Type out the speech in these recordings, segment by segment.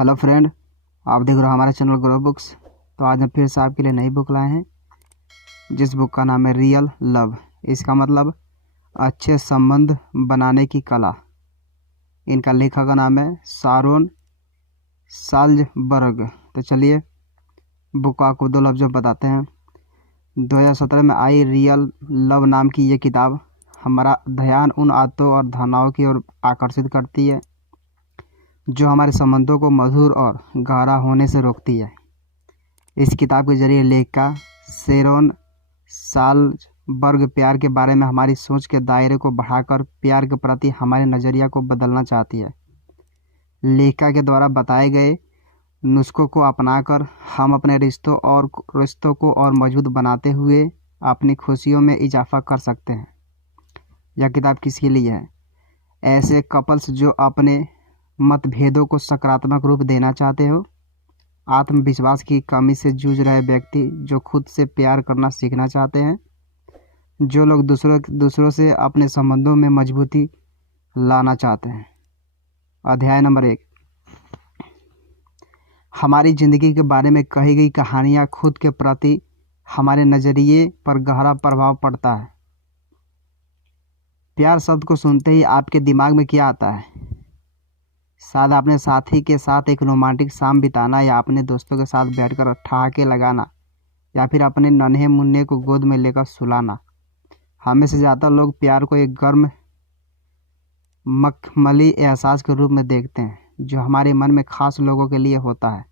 Hello friend, आप देख रहे हो हमारा चैनल ग्रो बुक्स। तो आज हम फिर से आपके लिए नई बुक लाए हैं, जिस बुक का नाम है रियल लव। इसका मतलब अच्छे संबंध बनाने की कला। इनका लेखक का नाम है शारोन साल्ज़बर्ग। तो चलिए बुक को आपको दो लफ्ज़ों में बताते हैं। 2017 में आई रियल लव नाम की ये किताब हमारा ध्यान उन आदतों और धारणाओं की ओर आकर्षित करती है जो हमारे संबंधों को मधुर और गहरा होने से रोकती है। इस किताब के जरिए लेखिका शेरोन साल्ज़बर्ग प्यार के बारे में हमारी सोच के दायरे को बढ़ाकर प्यार के प्रति हमारे नज़रिया को बदलना चाहती है। लेखिका के द्वारा बताए गए नुस्खों को अपनाकर हम अपने रिश्तों को और मजबूत बनाते हुए अपनी खुशियों में इजाफा कर सकते हैं। यह किताब किसके लिए है? ऐसे कपल्स जो अपने मतभेदों को सकारात्मक रूप देना चाहते हो, आत्मविश्वास की कमी से जूझ रहे व्यक्ति जो खुद से प्यार करना सीखना चाहते हैं, जो लोग दूसरों से अपने संबंधों में मजबूती लाना चाहते हैं। अध्याय नंबर 1। हमारी ज़िंदगी के बारे में कही गई कहानियाँ खुद के प्रति हमारे नज़रिए पर गहरा प्रभाव पड़ता है। प्यार शब्द को सुनते ही आपके दिमाग में क्या आता है? शायद अपने साथी के साथ एक रोमांटिक शाम बिताना, या अपने दोस्तों के साथ बैठकर ठहाके लगाना, या फिर अपने नन्हे मुन्ने को गोद में लेकर सुलाना। हमें से ज़्यादा लोग प्यार को एक गर्म मखमली एहसास के रूप में देखते हैं जो हमारे मन में खास लोगों के लिए होता है,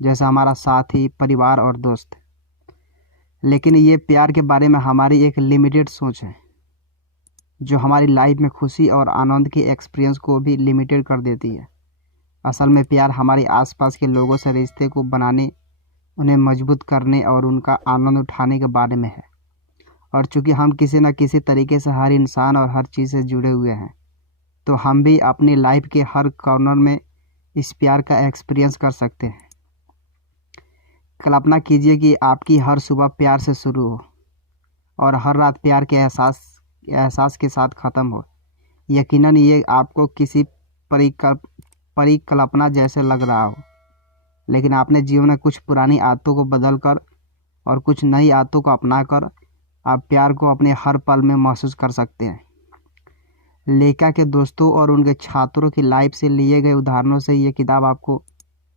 जैसे हमारा साथी, परिवार और दोस्त। लेकिन ये प्यार के बारे में हमारी एक लिमिटेड सोच है जो हमारी लाइफ में खुशी और आनंद की एक्सपीरियंस को भी लिमिटेड कर देती है। असल में प्यार हमारे आसपास के लोगों से रिश्ते को बनाने, उन्हें मजबूत करने और उनका आनंद उठाने के बारे में है। और चूंकि हम किसी न किसी तरीके से हर इंसान और हर चीज़ से जुड़े हुए हैं, तो हम भी अपनी लाइफ के हर कॉर्नर में इस प्यार का एक्सपीरियंस कर सकते हैं। कल्पना कीजिए कि आपकी हर सुबह प्यार से शुरू हो और हर रात प्यार के एहसास के साथ ख़त्म हो। यकीनन ये आपको किसी परिकल्पना जैसे लग रहा हो, लेकिन आपने जीवन में कुछ पुरानी आदतों को बदलकर और कुछ नई आदतों को अपनाकर आप प्यार को अपने हर पल में महसूस कर सकते हैं। लेखिका के दोस्तों और उनके छात्रों की लाइफ से लिए गए उदाहरणों से ये किताब आपको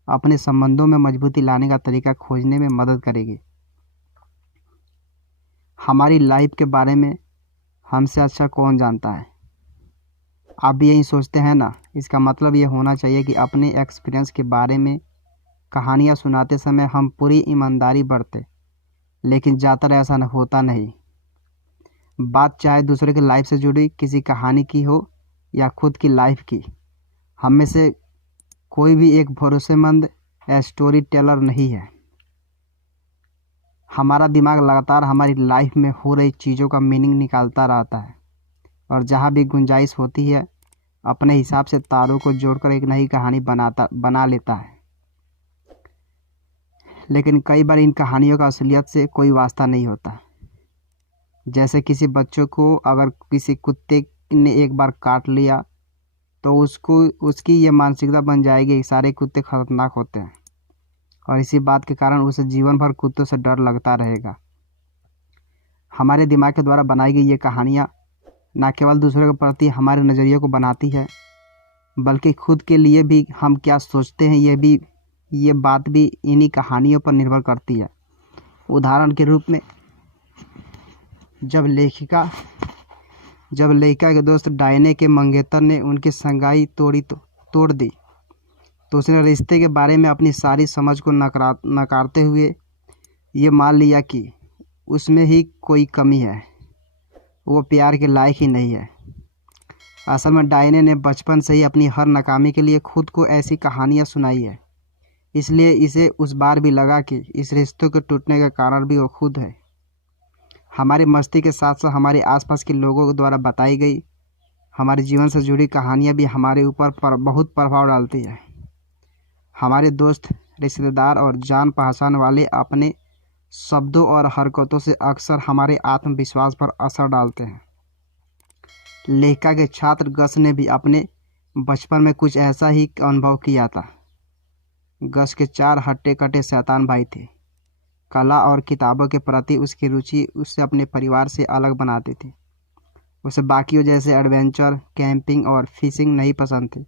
अपने संबंधों में मजबूती लाने का तरीका खोजने में मदद करेगी। हमारी लाइफ के बारे में हमसे अच्छा कौन जानता है? आप भी यही सोचते हैं ना? इसका मतलब ये होना चाहिए कि अपने एक्सपीरियंस के बारे में कहानियाँ सुनाते समय हम पूरी ईमानदारी बरतें, लेकिन ज़्यादातर ऐसा होता नहीं। बात चाहे दूसरे की लाइफ से जुड़ी किसी कहानी की हो या खुद की लाइफ की, हम में से कोई भी एक भरोसेमंद स्टोरी टेलर नहीं है। हमारा दिमाग लगातार हमारी लाइफ में हो रही चीज़ों का मीनिंग निकालता रहता है और जहाँ भी गुंजाइश होती है अपने हिसाब से तारों को जोड़कर एक नई कहानी बना लेता है। लेकिन कई बार इन कहानियों का असलियत से कोई वास्ता नहीं होता। जैसे किसी बच्चों को अगर किसी कुत्ते ने एक बार काट लिया तो उसकी ये मानसिकता बन जाएगी कि सारे कुत्ते खतरनाक होते हैं, और इसी बात के कारण उसे जीवन भर कुत्तों से डर लगता रहेगा। हमारे दिमाग के द्वारा बनाई गई ये कहानियाँ न केवल दूसरों के प्रति हमारे नज़रिए को बनाती है, बल्कि खुद के लिए भी हम क्या सोचते हैं ये बात भी इन्हीं कहानियों पर निर्भर करती है। उदाहरण के रूप में, जब लेखिका के दोस्त डायने के मंगेतर ने उनकी संगाई तोड़ दी, तो उसने रिश्ते के बारे में अपनी सारी समझ को नकारते हुए ये मान लिया कि उसमें ही कोई कमी है, वो प्यार के लायक ही नहीं है। असल में डायने ने बचपन से ही अपनी हर नाकामी के लिए खुद को ऐसी कहानियाँ सुनाई है, इसलिए इसे उस बार भी लगा कि इस रिश्ते के टूटने का कारण भी वो खुद है। हमारी मस्ती के साथ साथ हमारे आसपास के लोगों द्वारा बताई गई हमारे जीवन से जुड़ी कहानियाँ भी हमारे ऊपर बहुत प्रभाव डालती है। हमारे दोस्त, रिश्तेदार और जान पहचान वाले अपने शब्दों और हरकतों से अक्सर हमारे आत्मविश्वास पर असर डालते हैं। लेखिका के छात्र गस ने भी अपने बचपन में कुछ ऐसा ही अनुभव किया था। गस के 4 हट्टे कट्टे शैतान भाई थे। कला और किताबों के प्रति उसकी रुचि उससे अपने परिवार से अलग बनाती थी। उसे बाकियों जैसे एडवेंचर, कैंपिंग और फिशिंग नहीं पसंद थे,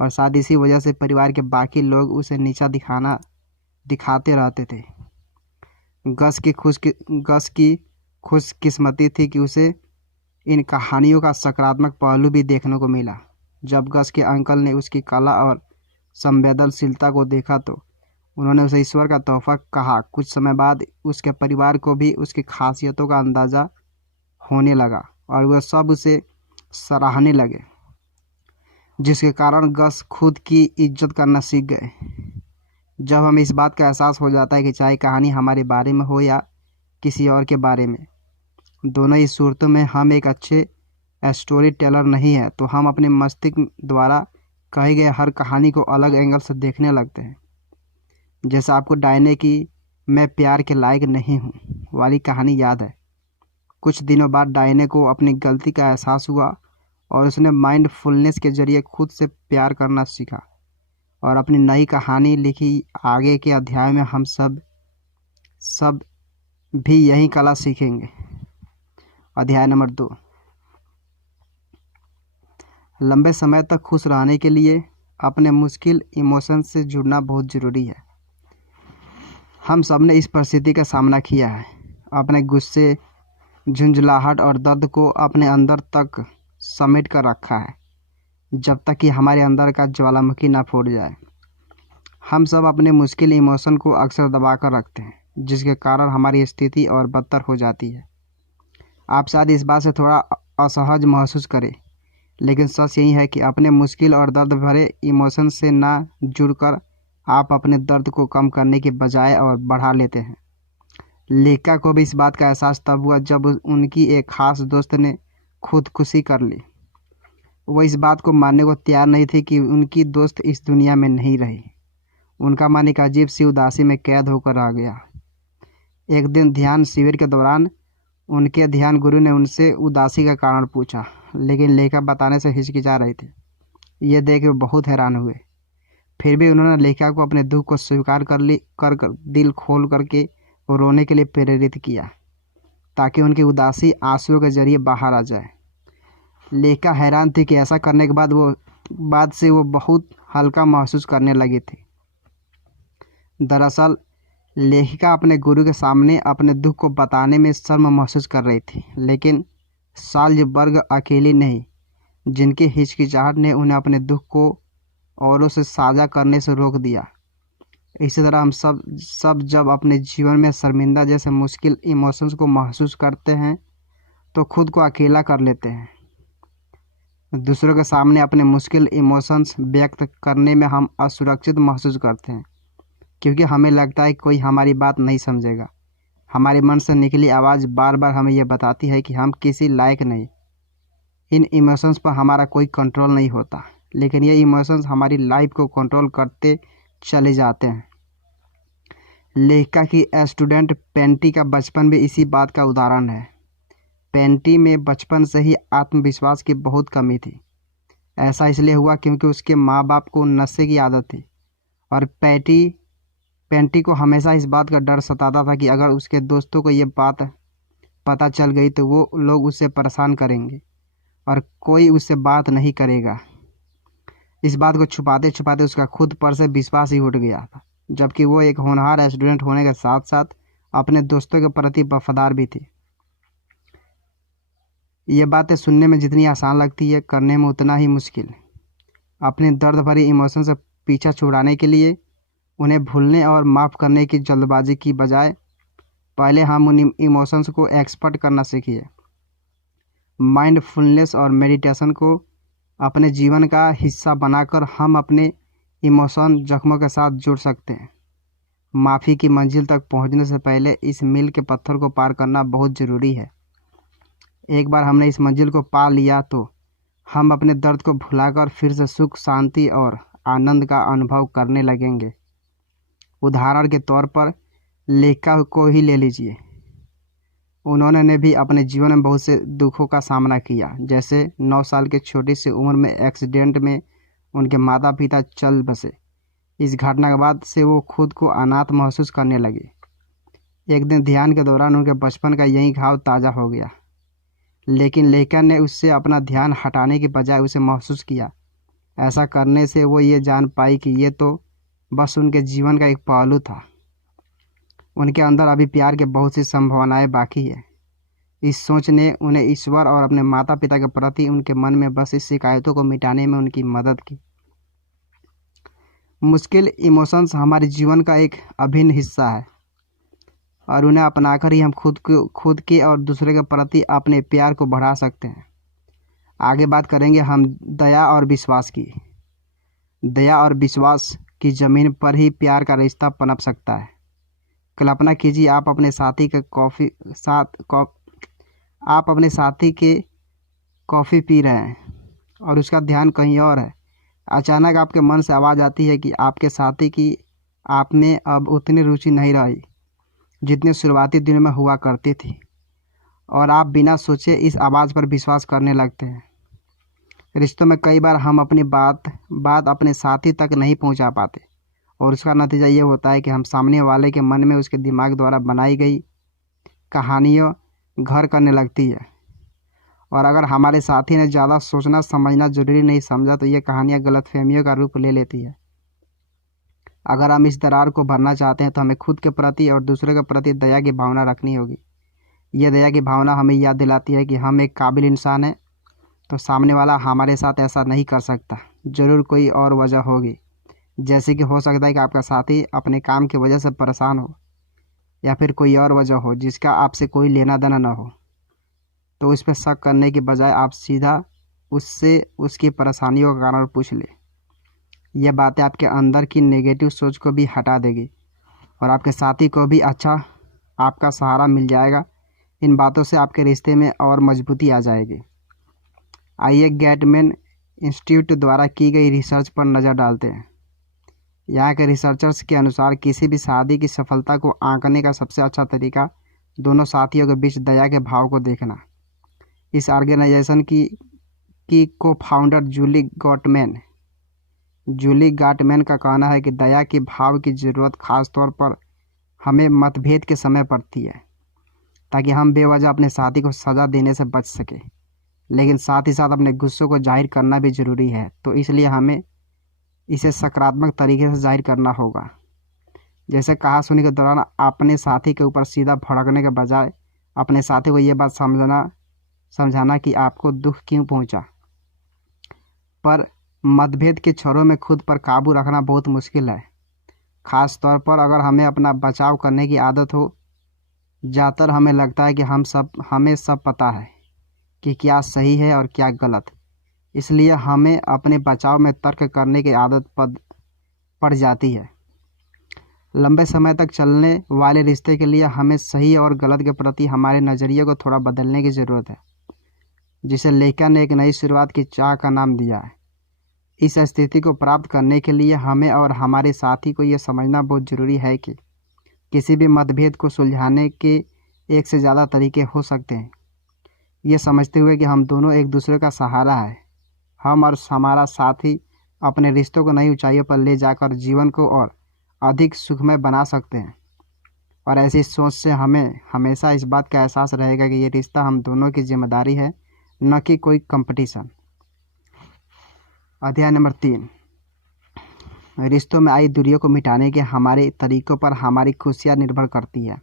और शायद इसी वजह से परिवार के बाकी लोग उसे नीचा दिखाते रहते थे। गस की खुशकिस्मती थी कि उसे इन कहानियों का सकारात्मक पहलू भी देखने को मिला। जब गस के अंकल ने उसकी कला और संवेदनशीलता को देखा तो उन्होंने उसे ईश्वर का तोहफा कहा। कुछ समय बाद उसके परिवार को भी उसकी खासियतों का अंदाज़ा होने लगा और वह सब उसे सराहने लगे, जिसके कारण गस खुद की इज्जत करना सीख गए। जब हमें इस बात का एहसास हो जाता है कि चाहे कहानी हमारे बारे में हो या किसी और के बारे में, दोनों ही सूरतों में हम एक अच्छे स्टोरी टेलर नहीं है, तो हम अपने मस्तिष्क द्वारा कहे गए हर कहानी को अलग एंगल से देखने लगते हैं। जैसे आपको डायने की मैं प्यार के लायक नहीं हूँ वाली कहानी याद है। कुछ दिनों बाद डायने को अपनी गलती का एहसास हुआ और उसने माइंडफुलनेस के जरिए खुद से प्यार करना सीखा और अपनी नई कहानी लिखी। आगे के अध्याय में हम सब भी यही कला सीखेंगे। अध्याय नंबर 2। लंबे समय तक खुश रहने के लिए अपने मुश्किल इमोशन से जुड़ना बहुत ज़रूरी है। हम सब ने इस परिस्थिति का सामना किया है, अपने गुस्से, झुंझलाहट और दर्द को अपने अंदर तक समेट कर रखा है, जब तक कि हमारे अंदर का ज्वालामुखी ना फूट जाए। हम सब अपने मुश्किल इमोशन को अक्सर दबा कर रखते हैं, जिसके कारण हमारी स्थिति और बदतर हो जाती है। आप शायद इस बात से थोड़ा असहज महसूस करें, लेकिन सच यही है कि अपने मुश्किल और दर्द भरे इमोशन से ना जुड़कर आप अपने दर्द को कम करने के बजाय और बढ़ा लेते हैं। लेखिका को भी इस बात का एहसास तब हुआ जब उनकी एक खास दोस्त ने खुदकुशी कर ली। वो इस बात को मानने को तैयार नहीं थी कि उनकी दोस्त इस दुनिया में नहीं रही। उनका मन एक अजीब सी उदासी में कैद होकर रह गया। एक दिन ध्यान शिविर के दौरान उनके ध्यान गुरु ने उनसे उदासी का कारण पूछा, लेकिन लेखिका बताने से हिचकिचा रहे थे। ये देख वो बहुत हैरान हुए। फिर भी उन्होंने लेखिका को अपने दुख को स्वीकार कर दिल खोल करके रोने के लिए प्रेरित किया, ताकि उनकी उदासी आंसुओं के जरिए बाहर आ जाए। लेखिका हैरान थी कि ऐसा करने के बाद से वो बहुत हल्का महसूस करने लगी थी। दरअसल लेखिका अपने गुरु के सामने अपने दुख को बताने में शर्म महसूस कर रही थी, लेकिन साल्ज़बर्ग अकेली नहीं, जिनकी हिचकिचाहट ने उन्हें अपने दुख को औरों से साझा करने से रोक दिया। इसी तरह हम सब जब अपने जीवन में शर्मिंदा जैसे मुश्किल इमोशंस को महसूस करते हैं तो खुद को अकेला कर लेते हैं। दूसरों के सामने अपने मुश्किल इमोशंस व्यक्त करने में हम असुरक्षित महसूस करते हैं, क्योंकि हमें लगता है कोई हमारी बात नहीं समझेगा। हमारे मन से निकली आवाज़ बार बार हमें यह बताती है कि हम किसी लायक नहीं। इन इमोशंस पर हमारा कोई कंट्रोल नहीं होता, लेकिन ये इमोशंस हमारी लाइफ को कंट्रोल करते चले जाते हैं। लेखिका की स्टूडेंट पेंटी का बचपन भी इसी बात का उदाहरण है। पेंटी में बचपन से ही आत्मविश्वास की बहुत कमी थी। ऐसा इसलिए हुआ क्योंकि उसके माँ बाप को नशे की आदत थी और पेंटी को हमेशा इस बात का डर सताता था कि अगर उसके दोस्तों को ये बात पता चल गई तो वो लोग उससे परेशान करेंगे और कोई उससे बात नहीं करेगा। इस बात को छुपाते छुपाते उसका खुद पर से विश्वास ही उठ गया था, जबकि वो एक होनहार स्टूडेंट होने के साथ साथ अपने दोस्तों के प्रति वफादार भी थी। ये बातें सुनने में जितनी आसान लगती है, करने में उतना ही मुश्किल। अपने दर्द भरी इमोशन से पीछा छुड़ाने के लिए उन्हें भूलने और माफ़ करने की जल्दबाजी की बजाय पहले हम उन इमोशंस को एक्सपर्ट करना सीखिए। माइंडफुलनेस और मेडिटेशन को अपने जीवन का हिस्सा बनाकर हम अपने इमोशन जख्मों के साथ जुड़ सकते हैं। माफ़ी की मंजिल तक पहुंचने से पहले इस मील के पत्थर को पार करना बहुत ज़रूरी है। एक बार हमने इस मंजिल को पा लिया तो हम अपने दर्द को भुलाकर फिर से सुख, शांति और आनंद का अनुभव करने लगेंगे। उदाहरण के तौर पर लेखिका को ही ले लीजिए। उन्होंने भी अपने जीवन में बहुत से दुखों का सामना किया। जैसे 9 साल की छोटी सी उम्र में एक्सीडेंट में उनके माता पिता चल बसे। इस घटना के बाद से वो खुद को अनाथ महसूस करने लगी। एक दिन ध्यान के दौरान उनके बचपन का यही घाव ताज़ा हो गया, लेकिन लेखा ने उससे अपना ध्यान हटाने के बजाय उसे महसूस किया। ऐसा करने से वो ये जान पाई कि ये तो बस उनके जीवन का एक पहलू था। उनके अंदर अभी प्यार के बहुत सी संभावनाएं बाकी है। इस सोच ने उन्हें ईश्वर और अपने माता पिता के प्रति उनके मन में बस इस शिकायतों को मिटाने में उनकी मदद की। मुश्किल इमोशंस हमारे जीवन का एक अभिन्न हिस्सा है और उन्हें अपनाकर ही हम खुद के और दूसरे के प्रति अपने प्यार को बढ़ा सकते हैं। आगे बात करेंगे हम दया और विश्वास की। दया और विश्वास की ज़मीन पर ही प्यार का रिश्ता पनप सकता है। कल्पना कीजिए आप अपने साथी के कॉफ़ी पी रहे हैं और उसका ध्यान कहीं और है। अचानक आपके मन से आवाज़ आती है कि आपके साथी की आप में अब उतनी रुचि नहीं रही जितनी शुरुआती दिनों में हुआ करती थी, और आप बिना सोचे इस आवाज़ पर विश्वास करने लगते हैं। रिश्तों में कई बार हम अपनी बात अपने साथी तक नहीं पहुंचा पाते और उसका नतीजा ये होता है कि हम सामने वाले के मन में उसके दिमाग द्वारा बनाई गई कहानियों घर करने लगती है। और अगर हमारे साथी ने ज़्यादा सोचना समझना जरूरी नहीं समझा तो ये कहानियाँ गलतफहमियों का रूप ले लेती है। अगर हम इस दरार को भरना चाहते हैं तो हमें खुद के प्रति और दूसरे के प्रति दया की भावना रखनी होगी। यह दया की भावना हमें याद दिलाती है कि हम एक काबिल इंसान हैं, तो सामने वाला हमारे साथ ऐसा नहीं कर सकता। ज़रूर कोई और वजह होगी, जैसे कि हो सकता है कि आपका साथी अपने काम की वजह से परेशान हो, या फिर कोई और वजह हो जिसका आपसे कोई लेना देना ना हो। तो उस पर शक करने के बजाय आप सीधा उससे उसकी परेशानियों का कारण पूछ ले। यह बातें आपके अंदर की नेगेटिव सोच को भी हटा देगी और आपके साथी को भी आपका सहारा मिल जाएगा। इन बातों से आपके रिश्ते में और मजबूती आ जाएगी। आइए गेटमैन इंस्टीट्यूट द्वारा की गई रिसर्च पर नज़र डालते हैं। यहाँ के रिसर्चर्स के अनुसार किसी भी शादी की सफलता को आंकने का सबसे अच्छा तरीका दोनों साथियों के बीच दया के भाव को देखना। इस ऑर्गेनाइजेशन की को फाउंडर जूली गाटमैन का कहना है कि दया के भाव की ज़रूरत खास तौर पर हमें मतभेद के समय पड़ती है, ताकि हम बेवजह अपने साथी को सज़ा देने से बच सके, लेकिन साथ ही साथ अपने गुस्से को जाहिर करना भी ज़रूरी है। तो इसलिए हमें इसे सकारात्मक तरीके से जाहिर करना होगा। जैसे कहा सुनी के दौरान अपने साथी के ऊपर सीधा भड़कने के बजाय अपने साथी को ये बात समझाना कि आपको दुख क्यों पहुंचा। पर मतभेद के छोरों में खुद पर काबू रखना बहुत मुश्किल है, ख़ास तौर पर अगर हमें अपना बचाव करने की आदत हो। ज़्यादातर हमें लगता है कि हमें सब पता है कि क्या सही है और क्या गलत, इसलिए हमें अपने बचाव में तर्क करने की आदत पड़ जाती है। लंबे समय तक चलने वाले रिश्ते के लिए हमें सही और गलत के प्रति हमारे नज़रिए को थोड़ा बदलने की ज़रूरत है, जिसे लेखा ने एक नई शुरुआत की चाह का नाम दिया है। इस स्थिति को प्राप्त करने के लिए हमें और हमारे साथी को यह समझना बहुत ज़रूरी है कि किसी भी मतभेद को सुलझाने के एक से ज़्यादा तरीके हो सकते हैं। ये समझते हुए कि हम दोनों एक दूसरे का सहारा है, हम और हमारा साथी अपने रिश्तों को नई ऊंचाइयों पर ले जाकर जीवन को और अधिक सुखमय बना सकते हैं। और ऐसी सोच से हमें हमेशा इस बात का एहसास रहेगा कि ये रिश्ता हम दोनों की जिम्मेदारी है, न कि कोई कंपटीशन। अध्याय नंबर 3, रिश्तों में आई दूरियों को मिटाने के हमारे तरीकों पर हमारी खुशियाँ निर्भर करती है।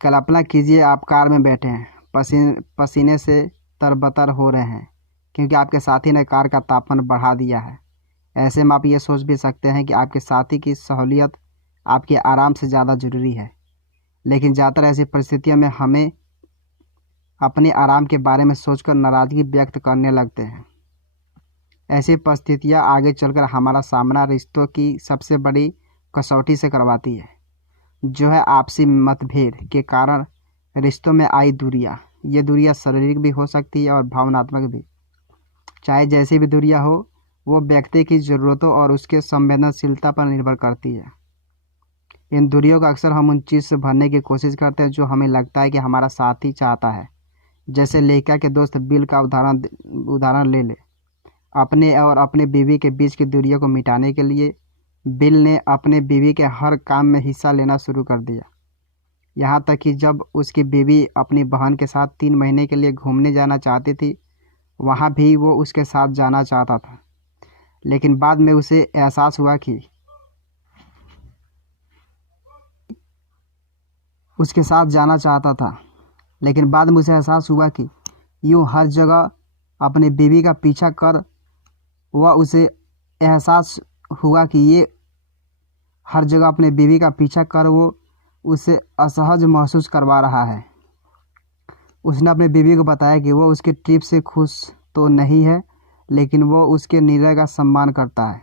कल्पना कीजिए आप कार में बैठे हैं, पसीने से तरबतर हो रहे हैं क्योंकि आपके साथी ने कार का तापमान बढ़ा दिया है। ऐसे में आप ये सोच भी सकते हैं कि आपके साथी की सहूलियत आपके आराम से ज़्यादा ज़रूरी है, लेकिन ज़्यादातर ऐसी परिस्थितियों में हमें अपने आराम के बारे में सोचकर नाराज़गी व्यक्त करने लगते हैं। ऐसी परिस्थितियाँ आगे चलकर हमारा सामना रिश्तों की सबसे बड़ी कसौटी से करवाती है, जो है आपसी मतभेद के कारण रिश्तों में आई दूरियाँ। ये दूरियाँ शारीरिक भी हो सकती है और भावनात्मक भी। चाहे जैसी भी दूरियाँ हो, वो व्यक्ति की ज़रूरतों और उसके संवेदनशीलता पर निर्भर करती है। इन दूरियों का अक्सर हम उन चीज़ से भरने की कोशिश करते हैं जो हमें लगता है कि हमारा साथी चाहता है। जैसे लेखा के दोस्त बिल का उदाहरण ले ले। अपने और अपने बीवी के बीच की दूरियों को मिटाने के लिए बिल ने अपने बीवी के हर काम में हिस्सा लेना शुरू कर दिया। यहाँ तक कि जब उसकी बीवी अपनी बहन के साथ 3 महीने के लिए घूमने जाना चाहती थी, वहाँ भी वो उसके साथ जाना चाहता था। लेकिन बाद में उसे एहसास हुआ कि उसके साथ जाना चाहता था लेकिन बाद में उसे एहसास हुआ कि यूँ हर जगह अपने बीवी का पीछा कर वह उसे एहसास हुआ कि ये हर जगह अपने बीवी का पीछा कर वो उसे असहज महसूस करवा रहा है। उसने अपने बीवी को बताया कि वो उसके ट्रिप से खुश तो नहीं है, लेकिन वो उसके निर्णय का सम्मान करता है।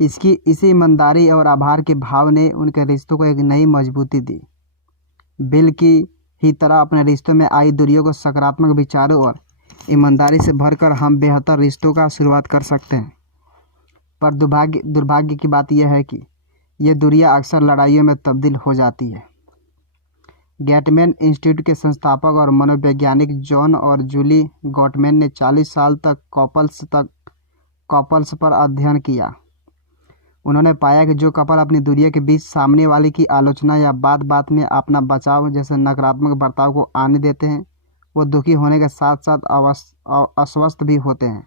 इसी ईमानदारी और आभार के भाव ने उनके रिश्तों को एक नई मजबूती दी। बिल की ही तरह अपने रिश्तों में आई दूरियों को सकारात्मक विचारों और ईमानदारी से भरकर हम बेहतर रिश्तों का शुरुआत कर सकते हैं। पर दुर्भाग्य की बात यह है कि ये दूरियां अक्सर लड़ाइयों में तब्दील हो जाती है। गॉटमैन इंस्टीट्यूट के संस्थापक और मनोवैज्ञानिक जॉन और जूली गॉटमैन ने 40 साल तक कपल्स पर अध्ययन किया। उन्होंने पाया कि जो कपल अपनी दूरियों के बीच सामने वाले की आलोचना या बात बात में अपना बचाव जैसे नकारात्मक बर्ताव को आने देते हैं, वो दुखी होने के साथ साथ अस्वस्थ भी होते हैं,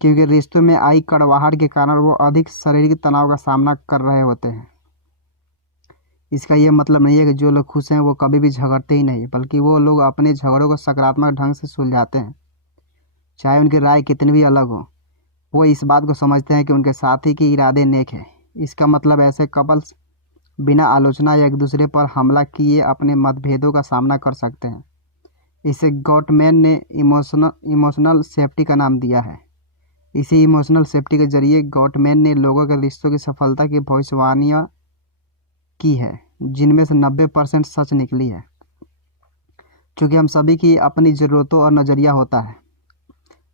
क्योंकि रिश्तों में आई कड़वाहट के कारण वो अधिक शारीरिक तनाव का सामना कर रहे होते हैं। इसका ये मतलब नहीं है कि जो लोग खुश हैं वो कभी भी झगड़ते ही नहीं, बल्कि वो लोग अपने झगड़ों को सकारात्मक ढंग से सुलझाते हैं। चाहे उनकी राय कितनी भी अलग हो, वो इस बात को समझते हैं कि उनके साथी के इरादे नेक हैं। इसका मतलब ऐसे कपल्स बिना आलोचना या एक दूसरे पर हमला किए अपने मतभेदों का सामना कर सकते हैं। इसे गॉटमैन ने इमोशनल सेफ्टी का नाम दिया है। इसी इमोशनल सेफ्टी के जरिए गॉटमैन ने लोगों के रिश्तों की सफलता की भविष्यवाणियाँ की है, जिनमें से 90% सच निकली है। क्योंकि हम सभी की अपनी ज़रूरतों और नज़रिया होता है,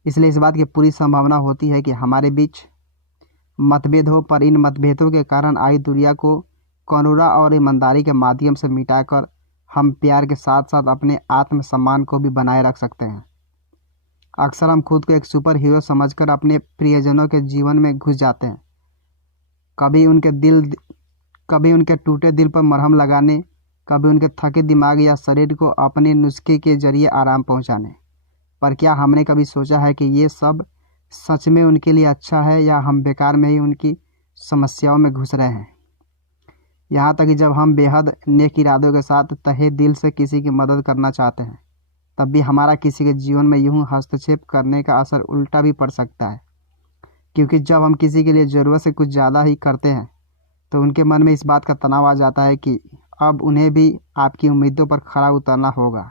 इसलिए इस बात की पूरी संभावना होती है कि हमारे बीच मतभेद हो, पर इन मतभेदों के कारण आई दूरियां को करुणा और ईमानदारी के माध्यम से मिटाकर हम प्यार के साथ साथ अपने आत्मसम्मान को भी बनाए रख सकते हैं। अक्सर हम खुद को एक सुपर हीरो समझकर अपने प्रियजनों के जीवन में घुस जाते हैं, कभी उनके टूटे दिल पर मरहम लगाने, कभी उनके थके दिमाग या शरीर को अपने नुस्खे के जरिए आराम पहुंचाने। पर क्या हमने कभी सोचा है कि ये सब सच में उनके लिए अच्छा है, या हम बेकार में ही उनकी समस्याओं में घुस रहे हैं? यहाँ तक कि जब हम बेहद नेक इरादों के साथ तहे दिल से किसी की मदद करना चाहते हैं, तब भी हमारा किसी के जीवन में यूं हस्तक्षेप करने का असर उल्टा भी पड़ सकता है। क्योंकि जब हम किसी के लिए ज़रूरत से कुछ ज़्यादा ही करते हैं, तो उनके मन में इस बात का तनाव आ जाता है कि अब उन्हें भी आपकी उम्मीदों पर खरा उतरना होगा।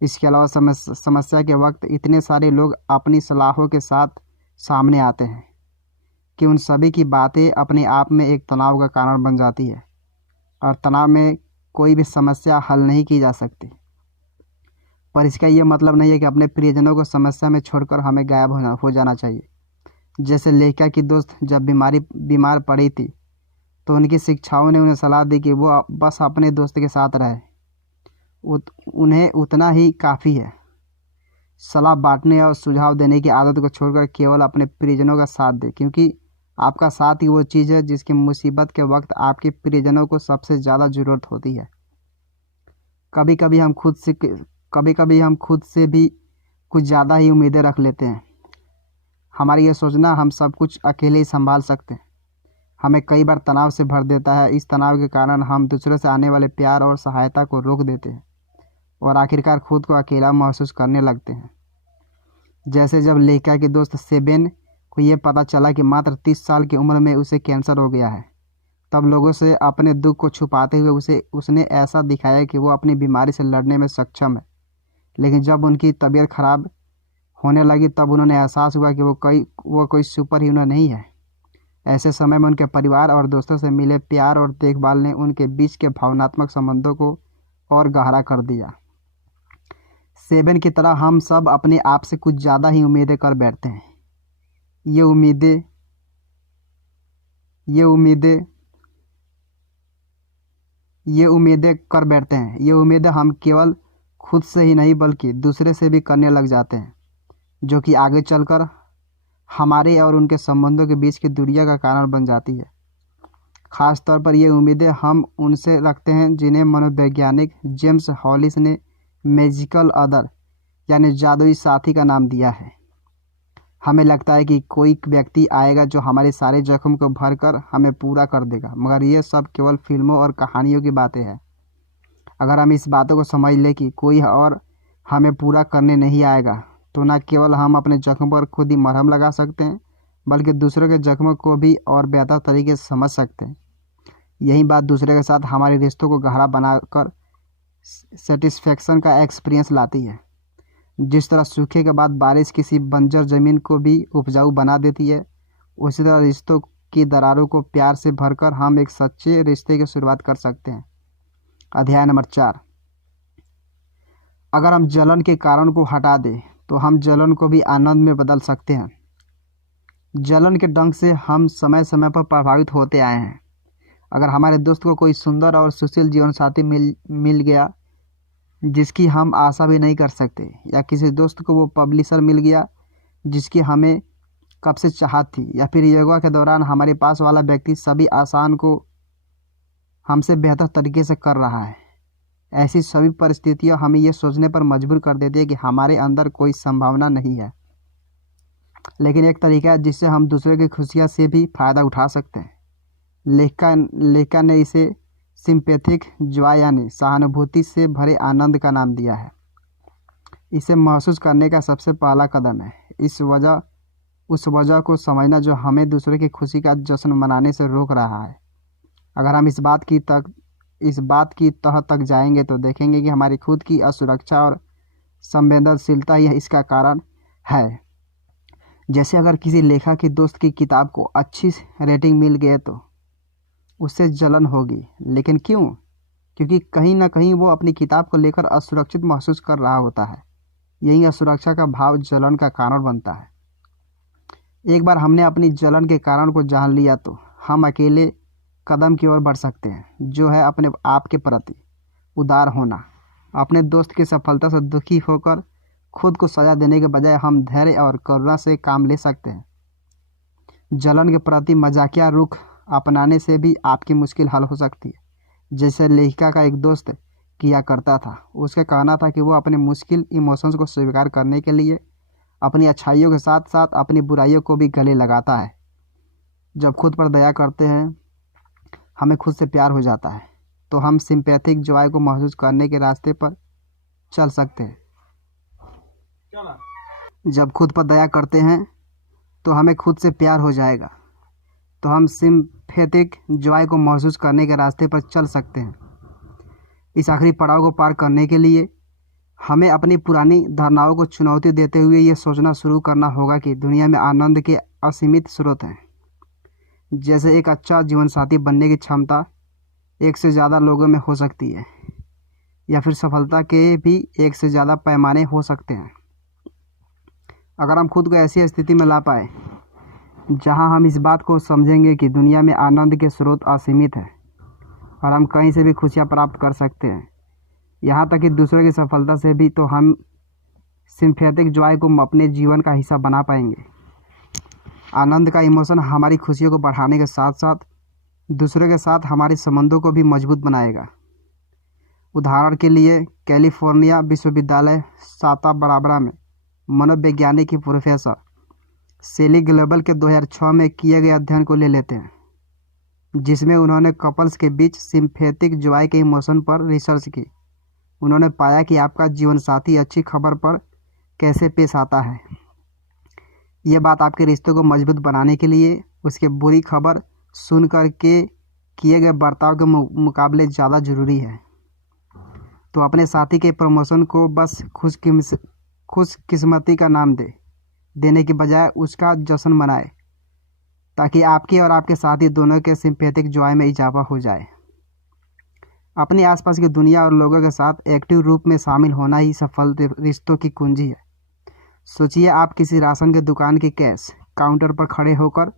इसके अलावा समस्या के वक्त इतने सारे लोग अपनी सलाहों के साथ सामने आते हैं कि उन सभी की बातें अपने आप में एक तनाव का कारण बन जाती है, और तनाव में कोई भी समस्या हल नहीं की जा सकती। पर इसका ये मतलब नहीं है कि अपने प्रियजनों को समस्या में छोड़कर हमें गायब हो जाना चाहिए। जैसे लेखिका की दोस्त जब बीमार पड़ी थी, तो उनकी शिक्षाओं ने उन्हें सलाह दी कि वो बस अपने दोस्त के साथ रहे, उन्हें उतना ही काफ़ी है। सलाह बांटने और सुझाव देने की आदत को छोड़कर केवल अपने प्रियजनों का साथ दें, क्योंकि आपका साथ ही वो चीज़ है जिसकी मुसीबत के वक्त आपके प्रियजनों को सबसे ज़्यादा ज़रूरत होती है। कभी कभी हम खुद से भी कुछ ज़्यादा ही उम्मीदें रख लेते हैं। हमारी ये सोचना हम सब कुछ अकेले ही संभाल सकते हैं हमें कई बार तनाव से भर देता है। इस तनाव के कारण हम दूसरों से आने वाले प्यार और सहायता को रोक देते हैं और आखिरकार खुद को अकेला महसूस करने लगते हैं। जैसे जब लेखिका की दोस्त सेबेन को ये पता चला कि मात्र 30 साल की उम्र में उसे कैंसर हो गया है, तब लोगों से अपने दुख को छुपाते हुए उसने ऐसा दिखाया कि वो अपनी बीमारी से लड़ने में सक्षम है। लेकिन जब उनकी तबीयत खराब होने लगी, तब उन्होंने एहसास हुआ कि वो कोई सुपर हीरो नहीं है। ऐसे समय में उनके परिवार और दोस्तों से मिले प्यार और देखभाल ने उनके बीच के भावनात्मक संबंधों को और गहरा कर दिया। सेबेन की तरह हम सब अपने आप से कुछ ज़्यादा ही उम्मीदें कर बैठते हैं। ये उम्मीदें हम केवल खुद से ही नहीं बल्कि दूसरे से भी करने लग जाते हैं, जो कि आगे चलकर हमारे और उनके संबंधों के बीच की दूरियां का कारण बन जाती है। खास तौर पर ये उम्मीदें हम उनसे रखते हैं जिन्हें मनोवैज्ञानिक जेम्स हॉलिस ने मैजिकल अदर यानी जादुई साथी का नाम दिया है। हमें लगता है कि कोई व्यक्ति आएगा जो हमारे सारे जख्म को भरकर हमें पूरा कर देगा, मगर ये सब केवल फिल्मों और कहानियों की बातें हैं। अगर हम इस बातों को समझ लें कि कोई और हमें पूरा करने नहीं आएगा, तो न केवल हम अपने जख्म पर खुद ही मरहम लगा सकते हैं, बल्कि दूसरों के जख्मों को भी और बेहतर तरीके से समझ सकते हैं। यही बात दूसरे के साथ हमारे रिश्तों को गहरा बनाकर सेटिस्फेक्शन का एक्सपीरियंस लाती है। जिस तरह सूखे के बाद बारिश किसी बंजर ज़मीन को भी उपजाऊ बना देती है, उसी तरह रिश्तों की दरारों को प्यार से भरकर हम एक सच्चे रिश्ते की शुरुआत कर सकते हैं। अध्याय नंबर 4। अगर हम जलन के कारण को हटा दें तो हम जलन को भी आनंद में बदल सकते हैं। जलन के डंक से हम समय समय पर प्रभावित होते आए हैं। अगर हमारे दोस्त को कोई सुंदर और सुशील जीवन साथी मिल गया जिसकी हम आशा भी नहीं कर सकते, या किसी दोस्त को वो पब्लिशर मिल गया जिसकी हमें कब से चाहत थी, या फिर योगा के दौरान हमारे पास वाला व्यक्ति सभी आसान को हमसे बेहतर तरीके से कर रहा है, ऐसी सभी परिस्थितियां हमें ये सोचने पर मजबूर कर देती है कि हमारे अंदर कोई संभावना नहीं है। लेकिन एक तरीका है जिससे हम दूसरे की खुशियाँ से भी फ़ायदा उठा सकते हैं। लेखिका ने इसे सिंपैथिक जॉय यानी सहानुभूति से भरे आनंद का नाम दिया है। इसे महसूस करने का सबसे पहला कदम है उस वजह को समझना जो हमें दूसरे की खुशी का जश्न मनाने से रोक रहा है। अगर हम इस बात की तह तक जाएंगे तो देखेंगे कि हमारी खुद की असुरक्षा और संवेदनशीलता ही इसका कारण है। जैसे अगर किसी लेखक की दोस्त की किताब को अच्छी रेटिंग मिल गई तो उससे जलन होगी, लेकिन क्यों? क्योंकि कहीं ना कहीं वो अपनी किताब को लेकर असुरक्षित महसूस कर रहा होता है। यही असुरक्षा का भाव जलन का कारण बनता है। एक बार हमने अपनी जलन के कारण को जान लिया तो हम अकेले कदम की ओर बढ़ सकते हैं, जो है अपने आप के प्रति उदार होना। अपने दोस्त की सफलता से दुखी होकर खुद को सजा देने के बजाय हम धैर्य और करुणा से काम ले सकते हैं। जलन के प्रति मजाकिया रुख अपनाने से भी आपकी मुश्किल हल हो सकती है। जैसे लेखिका का एक दोस्त किया करता था। उसका कहना था कि वो अपने मुश्किल इमोशंस को स्वीकार करने के लिए अपनी अच्छाइयों के साथ साथ अपनी बुराइयों को भी गले लगाता है। जब खुद पर दया करते हैं हमें खुद से प्यार हो जाता है, तो हम सिंपैथिक जॉय को महसूस करने के रास्ते पर चल सकते हैं। जब खुद पर दया करते हैं तो हमें खुद से प्यार हो जाएगा, तो हम सिंपैथिक जॉय को महसूस करने के रास्ते पर चल सकते हैं। इस आखिरी पड़ाव को पार करने के लिए हमें अपनी पुरानी धारणाओं को चुनौती देते हुए ये सोचना शुरू करना होगा कि दुनिया में आनंद के असीमित स्रोत हैं। जैसे एक अच्छा जीवनसाथी बनने की क्षमता एक से ज़्यादा लोगों में हो सकती है, या फिर सफलता के भी एक से ज़्यादा पैमाने हो सकते हैं। अगर हम खुद को ऐसी स्थिति में ला पाए जहां हम इस बात को समझेंगे कि दुनिया में आनंद के स्रोत असीमित हैं और हम कहीं से भी खुशियां प्राप्त कर सकते हैं, यहाँ तक कि दूसरों की सफलता से भी, तो हम सिंपैथिक जॉय को अपने जीवन का हिस्सा बना पाएंगे। आनंद का इमोशन हमारी खुशियों को बढ़ाने के साथ साथ दूसरों के साथ हमारे संबंधों को भी मजबूत बनाएगा। उदाहरण के लिए कैलिफोर्निया विश्वविद्यालय सांता बारबरा में मनोवैज्ञानिक की प्रोफेसर सेली ग्लोबल के 2006 में किए गए अध्ययन को ले लेते हैं, जिसमें उन्होंने कपल्स के बीच सिंपैथिक जॉय के इमोशन पर रिसर्च की। उन्होंने पाया कि आपका जीवनसाथी अच्छी खबर पर कैसे पेश आता है, यह बात आपके रिश्तों को मजबूत बनाने के लिए उसके बुरी खबर सुन कर के किए गए बर्ताव के मुकाबले ज़्यादा ज़रूरी है। तो अपने साथी के प्रमोशन को बस खुशकिस्मती का नाम देने की बजाय उसका जश्न मनाए, ताकि आपकी और आपके साथी दोनों के सिंपैथिक जॉय में इजाफा हो जाए। अपने आसपास की दुनिया और लोगों के साथ एक्टिव रूप में शामिल होना ही सफल रिश्तों की कुंजी है। सोचिए, आप किसी राशन की दुकान के कैश काउंटर पर खड़े होकर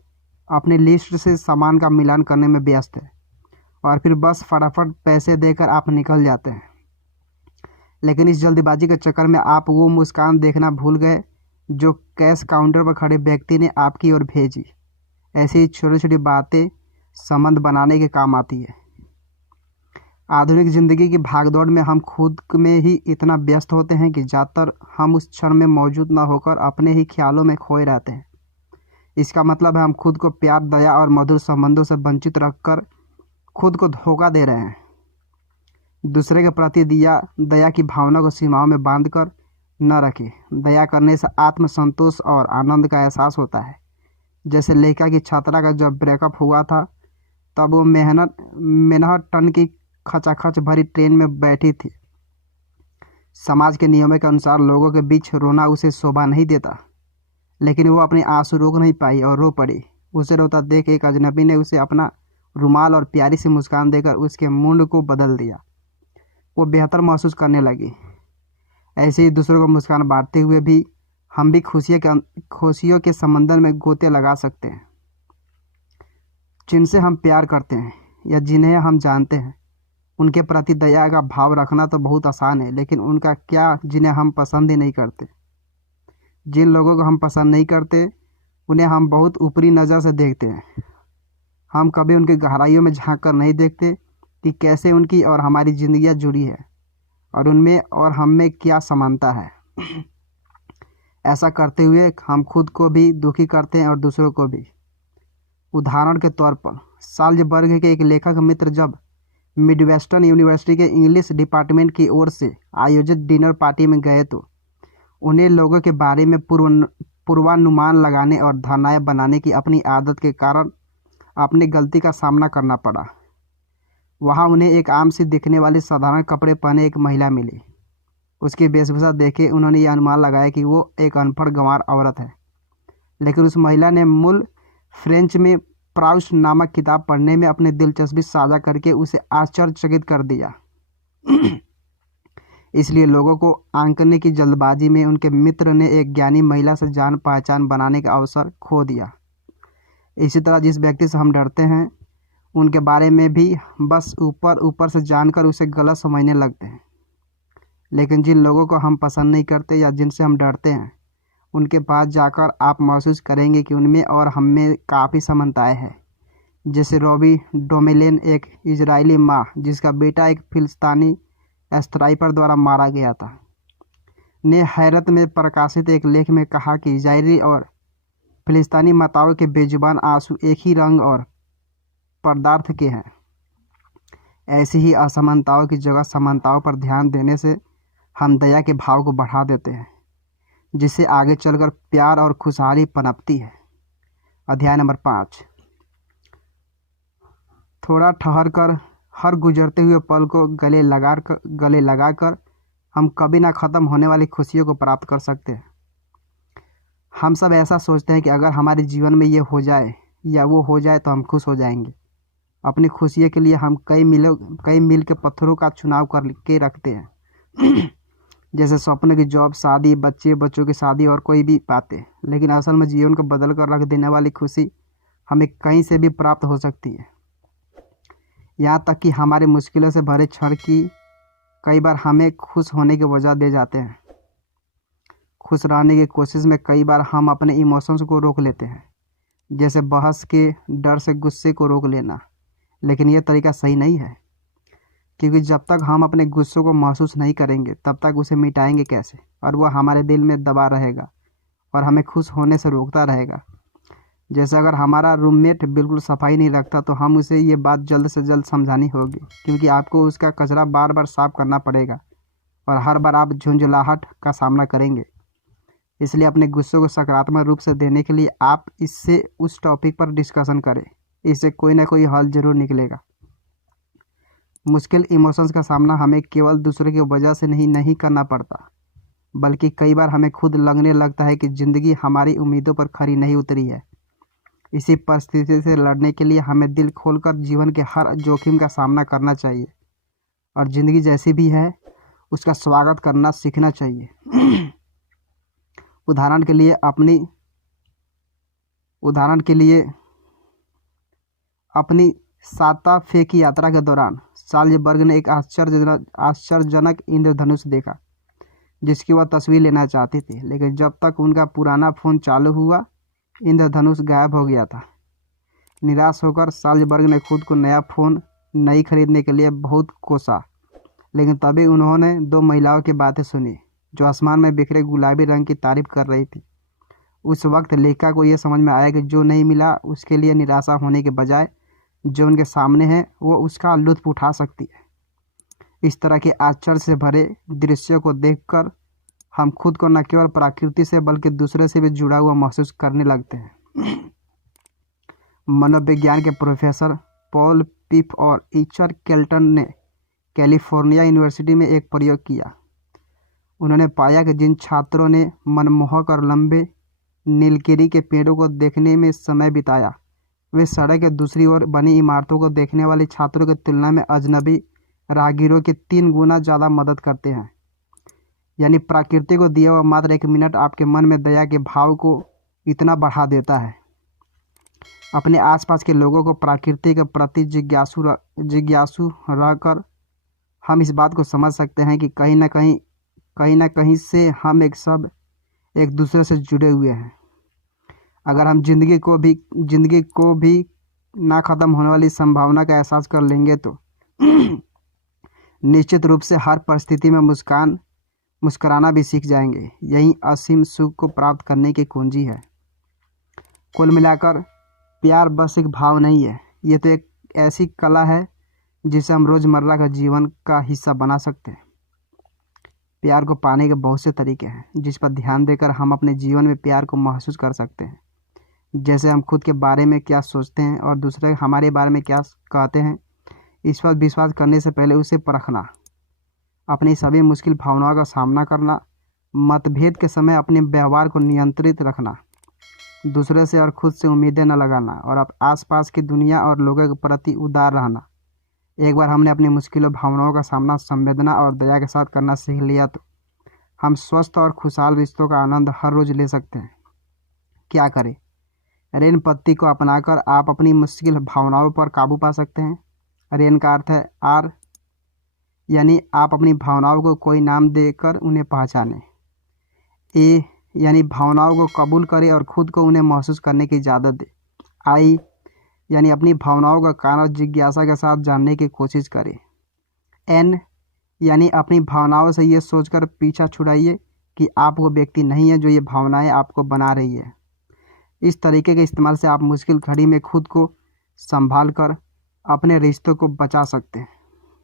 अपनी लिस्ट से सामान का मिलान करने में व्यस्त हैं, और फिर बस फटाफट पैसे देकर आप निकल जाते हैं। लेकिन इस जल्दबाजी के चक्कर में आप वो मुस्कान देखना भूल गए जो कैश काउंटर पर खड़े व्यक्ति ने आपकी ओर भेजी। ऐसी ही छोटी छोटी बातें संबंध बनाने के काम आती है। आधुनिक ज़िंदगी की भागदौड़ में हम खुद में ही इतना व्यस्त होते हैं कि ज़्यादातर हम उस क्षण में मौजूद न होकर अपने ही ख्यालों में खोए रहते हैं। इसका मतलब है हम खुद को प्यार, दया और मधुर संबंधों से वंचित रखकर खुद को धोखा दे रहे हैं। दूसरे के प्रति दया की भावना को सीमाओं में बांध कर न रखें। दया करने से आत्मसंतोष और आनंद का एहसास होता है। जैसे लेखा की छात्रा का जब ब्रेकअप हुआ था, तब वो मैनहट्टन की खचाखच भरी ट्रेन में बैठी थी। समाज के नियमों के अनुसार लोगों के बीच रोना उसे शोभा नहीं देता, लेकिन वो अपने आंसू रोक नहीं पाई और रो पड़ी। उसे रोता देख एक अजनबी ने उसे अपना रुमाल और प्यारी सी मुस्कान देकर उसके मूड को बदल दिया। वो बेहतर महसूस करने लगी। ऐसे ही दूसरों को मुस्कान बांटते हुए भी हम भी खुशियों के समंदर में गोते लगा सकते हैं। जिनसे हम प्यार करते हैं या जिन्हें हम जानते हैं, उनके प्रति दया का भाव रखना तो बहुत आसान है, लेकिन उनका क्या जिन्हें हम पसंद ही नहीं करते। जिन लोगों को हम पसंद नहीं करते, उन्हें हम बहुत ऊपरी नज़र से देखते हैं। हम कभी उनकी गहराइयों में झांक कर नहीं देखते कि कैसे उनकी और हमारी जिंदगियां जुड़ी है और उनमें और हम में क्या समानता है। ऐसा करते हुए हम खुद को भी दुखी करते हैं और दूसरों को भी। उदाहरण के तौर पर साल्ज़बर्ग के एक लेखक मित्र जब मिडवेस्टर्न यूनिवर्सिटी के इंग्लिश डिपार्टमेंट की ओर से आयोजित डिनर पार्टी में गए तो उन्हें लोगों के बारे में पूर्वानुमान लगाने और धारणाएं बनाने की अपनी आदत के कारण अपनी गलती का सामना करना पड़ा। वहां उन्हें एक आम सी दिखने वाली साधारण कपड़े पहने एक महिला मिली। उसकी वेशभूषा देखे उन्होंने यह अनुमान लगाया कि वो एक अनपढ़ गंवार औरत है, लेकिन उस महिला ने मूल फ्रेंच में प्राउस्ट नामक किताब पढ़ने में अपनी दिलचस्पी साझा करके उसे आश्चर्यचकित कर दिया। इसलिए लोगों को आंकने की जल्दबाजी में उनके मित्र ने एक ज्ञानी महिला से जान पहचान बनाने का अवसर खो दिया। इसी तरह जिस व्यक्ति से हम डरते हैं, उनके बारे में भी बस ऊपर ऊपर से जानकर उसे गलत समझने लगते हैं। लेकिन जिन लोगों को हम पसंद नहीं करते या जिनसे हम डरते हैं, उनके पास जाकर आप महसूस करेंगे कि उनमें और हम में काफ़ी समानताएं हैं। जैसे रॉबी डोमेलेन, एक इजरायली माँ जिसका बेटा एक फिलिस्तीनी स्नाइपर द्वारा मारा गया था, ने हैरत में प्रकाशित एक लेख में कहा कि इजरायली और फिलिस्तीनी माताओं के बेजुबान आंसू एक ही रंग और पदार्थ के हैं। ऐसी ही असमानताओं की जगह समानताओं पर ध्यान देने से हम दया के भाव को बढ़ा देते हैं, जिससे आगे चलकर प्यार और खुशहाली पनपती है। अध्याय नंबर 5। थोड़ा ठहर कर हर गुजरते हुए पल को गले लगाकर हम कभी ना ख़त्म होने वाली खुशियों को प्राप्त कर सकते हैं। हम सब ऐसा सोचते हैं कि अगर हमारे जीवन में ये हो जाए या वो हो जाए तो हम खुश हो जाएंगे। अपनी खुशियों के लिए हम कई मील के पत्थरों का चुनाव करके रखते हैं, जैसे स्वप्न की जॉब, शादी, बच्चों की शादी और कोई भी बातें। लेकिन असल में जीवन को बदल कर रख देने वाली खुशी हमें कहीं से भी प्राप्त हो सकती है। यहाँ तक कि हमारे मुश्किलों से भरे क्षण की कई बार हमें खुश होने की वजह दे जाते हैं। खुश रहने की कोशिश में कई बार हम अपने इमोशंस को रोक लेते हैं, जैसे बहस के डर से गुस्से को रोक लेना। लेकिन यह तरीका सही नहीं है, क्योंकि जब तक हम अपने गुस्से को महसूस नहीं करेंगे तब तक उसे मिटाएंगे कैसे, और वह हमारे दिल में दबा रहेगा और हमें खुश होने से रोकता रहेगा। जैसे अगर हमारा रूममेट बिल्कुल सफाई नहीं रखता तो हम उसे ये बात जल्द से जल्द समझानी होगी, क्योंकि आपको उसका कचरा बार बार साफ करना पड़ेगा और हर बार आप झुंझलाहट का सामना करेंगे। इसलिए अपने गुस्से को सकारात्मक रूप से देने के लिए आप इससे उस टॉपिक पर डिस्कशन करें। इससे कोई ना कोई हल जरूर निकलेगा। मुश्किल इमोशंस का सामना हमें केवल दूसरे की वजह से नहीं करना पड़ता, बल्कि कई बार हमें खुद लगने लगता है कि ज़िंदगी हमारी उम्मीदों पर खरी नहीं उतरी है। इसी परिस्थिति से लड़ने के लिए हमें दिल खोलकर जीवन के हर जोखिम का सामना करना चाहिए और ज़िंदगी जैसी भी है उसका स्वागत करना सीखना चाहिए। उदाहरण के लिए अपनी साता फे की यात्रा के दौरान साल्ज़बर्ग ने एक आश्चर्यजनक इंद्रधनुष देखा। जिसकी वह तस्वीर लेना चाहते थे, लेकिन जब तक उनका पुराना फ़ोन चालू हुआ इंद्रधनुष गायब हो गया था। निराश होकर साल्ज़बर्ग ने खुद को नया फ़ोन नहीं खरीदने के लिए बहुत कोसा, लेकिन तभी उन्होंने दो महिलाओं की बातें सुनी जो आसमान में बिखरे गुलाबी रंग की तारीफ कर रही थी। उस वक्त लेखिका को यह समझ में आया कि जो नहीं मिला उसके लिए निराशा होने के बजाय जो उनके सामने है वो उसका लुत्फ़ उठा सकती है। इस तरह के आश्चर्य से भरे दृश्यों को देखकर हम खुद को न केवल प्रकृति से बल्कि दूसरे से भी जुड़ा हुआ महसूस करने लगते हैं। मनोविज्ञान के प्रोफेसर पॉल पिफ और इचर केल्टन ने कैलिफोर्निया यूनिवर्सिटी में एक प्रयोग किया। उन्होंने पाया कि जिन छात्रों ने मनमोहक और लंबे नीलगिरी के पेड़ों को देखने में समय बिताया वे सड़क के दूसरी ओर बनी इमारतों को देखने वाले छात्रों की तुलना में अजनबी राहगीरों की 3 गुना ज़्यादा मदद करते हैं। यानी प्रकृति को दिया हुआ मात्र 1 मिनट आपके मन में दया के भाव को इतना बढ़ा देता है। अपने आसपास के लोगों को प्रकृति के प्रति जिज्ञासु रहकर हम इस बात को समझ सकते हैं कि कहीं ना कहीं से हम एक दूसरे से जुड़े हुए हैं। अगर हम जिंदगी को भी ना ख़त्म होने वाली संभावना का एहसास कर लेंगे तो निश्चित रूप से हर परिस्थिति में मुस्कुराना भी सीख जाएंगे। यही असीम सुख को प्राप्त करने की कुंजी है। कुल मिलाकर प्यार बस एक भाव नहीं है, ये तो एक ऐसी कला है जिसे हम रोज़मर्रा का जीवन का हिस्सा बना सकते हैं। प्यार को पाने के बहुत से तरीके हैं जिस पर ध्यान देकर हम अपने जीवन में प्यार को महसूस कर सकते हैं। जैसे हम खुद के बारे में क्या सोचते हैं और दूसरे हमारे बारे में क्या कहते हैं, इस पर विश्वास करने से पहले उसे परखना, अपनी सभी मुश्किल भावनाओं का सामना करना, मतभेद के समय अपने व्यवहार को नियंत्रित रखना, दूसरे से और खुद से उम्मीदें न लगाना और आसपास की दुनिया और लोगों के प्रति उदार रहना। एक बार हमने अपनी मुश्किलों भावनाओं का सामना संवेदना और दया के साथ करना सीख लिया तो हम स्वस्थ और खुशहाल रिश्तों का आनंद हर रोज़ ले सकते हैं। क्या करें? रेन पत्ती को अपनाकर आप अपनी मुश्किल भावनाओं पर काबू पा सकते हैं। रेन का अर्थ है आर, यानी आप अपनी भावनाओं को कोई नाम देकर उन्हें पहचानें। ए यानी भावनाओं को कबूल करें और खुद को उन्हें महसूस करने की इजाज़त दें। आई यानी अपनी भावनाओं का कारण और जिज्ञासा के साथ जानने की कोशिश करें। एन यानी अपनी भावनाओं से ये सोचकर पीछा छुड़ाइए कि आप वो व्यक्ति नहीं है जो ये भावनाएं आपको बना रही है। इस तरीके के इस्तेमाल से आप मुश्किल घड़ी में खुद को संभाल कर अपने रिश्तों को बचा सकते हैं।